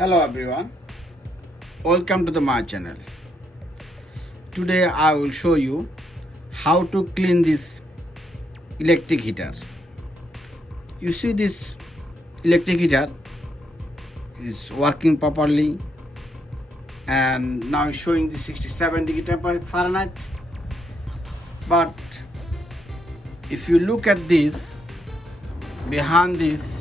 Hello everyone, welcome to my channel. Today I will show you how to clean this electric heater. You see this electric heater is working properly and now it's showing the 67 degree temperature Fahrenheit. But if you look at this, behind this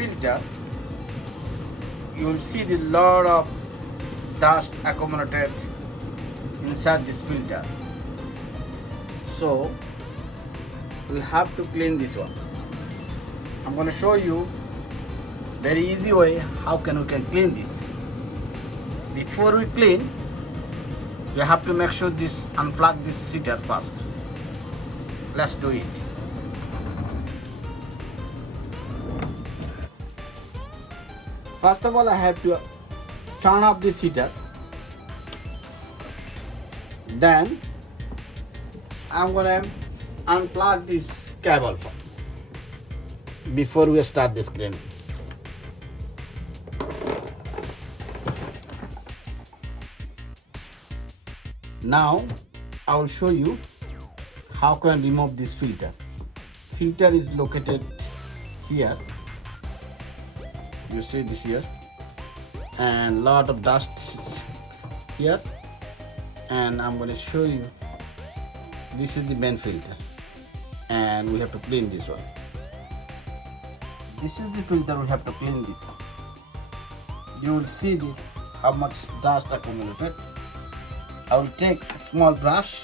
filter, you will see the lot of dust accumulated inside this filter. So we have to clean this one. I'm going to show you very easy way how we can clean this. Before we clean, we have to make sure this unplug this heater first. Let's do it. First of all, I have to turn off this heater. Then I'm gonna unplug this cable before we start this cleaning. Now I will show you how can remove this filter. Filter is located here. You see this here, and lot of dust here, and I'm going to show you this is the main filter and we have to clean this one. This is the filter we have to clean this. You will see this, how much dust accumulated. I will take a small brush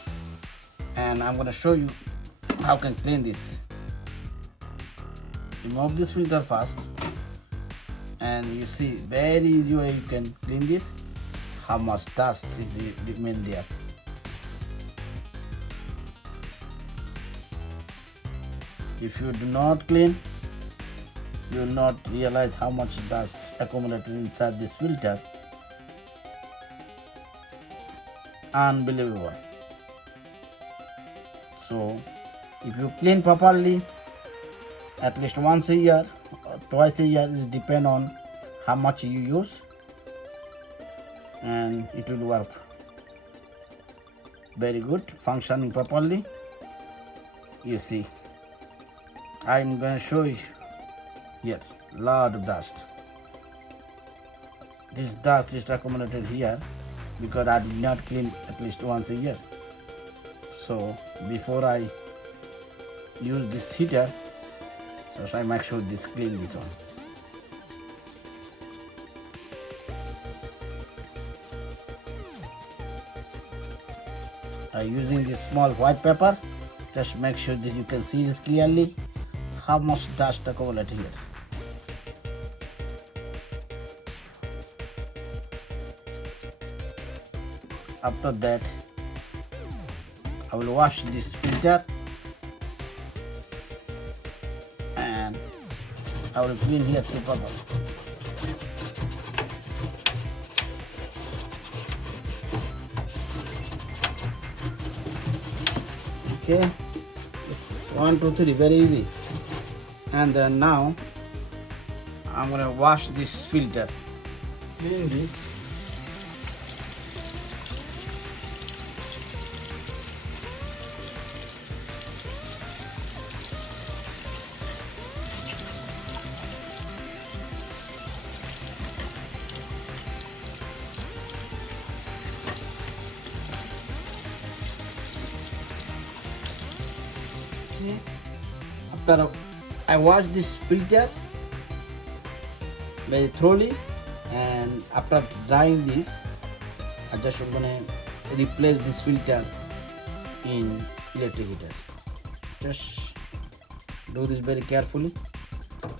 and I'm going to show you how can clean this. Remove this filter first. And you see very easy way you can clean this, how much dust is remain there. If you do not clean, you will not realize how much dust accumulated inside this filter. Unbelievable. So if you clean properly at least once a year or twice a year, it depends on how much you use, and it will work very good, functioning properly. You see, I'm going to show you here lot of dust. This dust is accumulated here because I did not clean at least once a year. So before I use this heater, so I make sure this clean this one. Using this small white paper, just make sure that you can see this clearly, how much dust accumulated here. After that, I will wash this filter and I will clean here too properly. Okay, 1, 2, 3, very easy. And then now I'm gonna wash this filter. Clean this. After I wash this filter very thoroughly, and after drying this, I just gonna replace this filter in electric heater. Just do this very carefully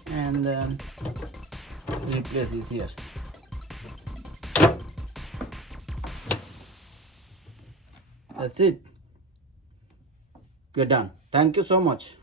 and then replace this here. That's it. We're done. Thank you so much.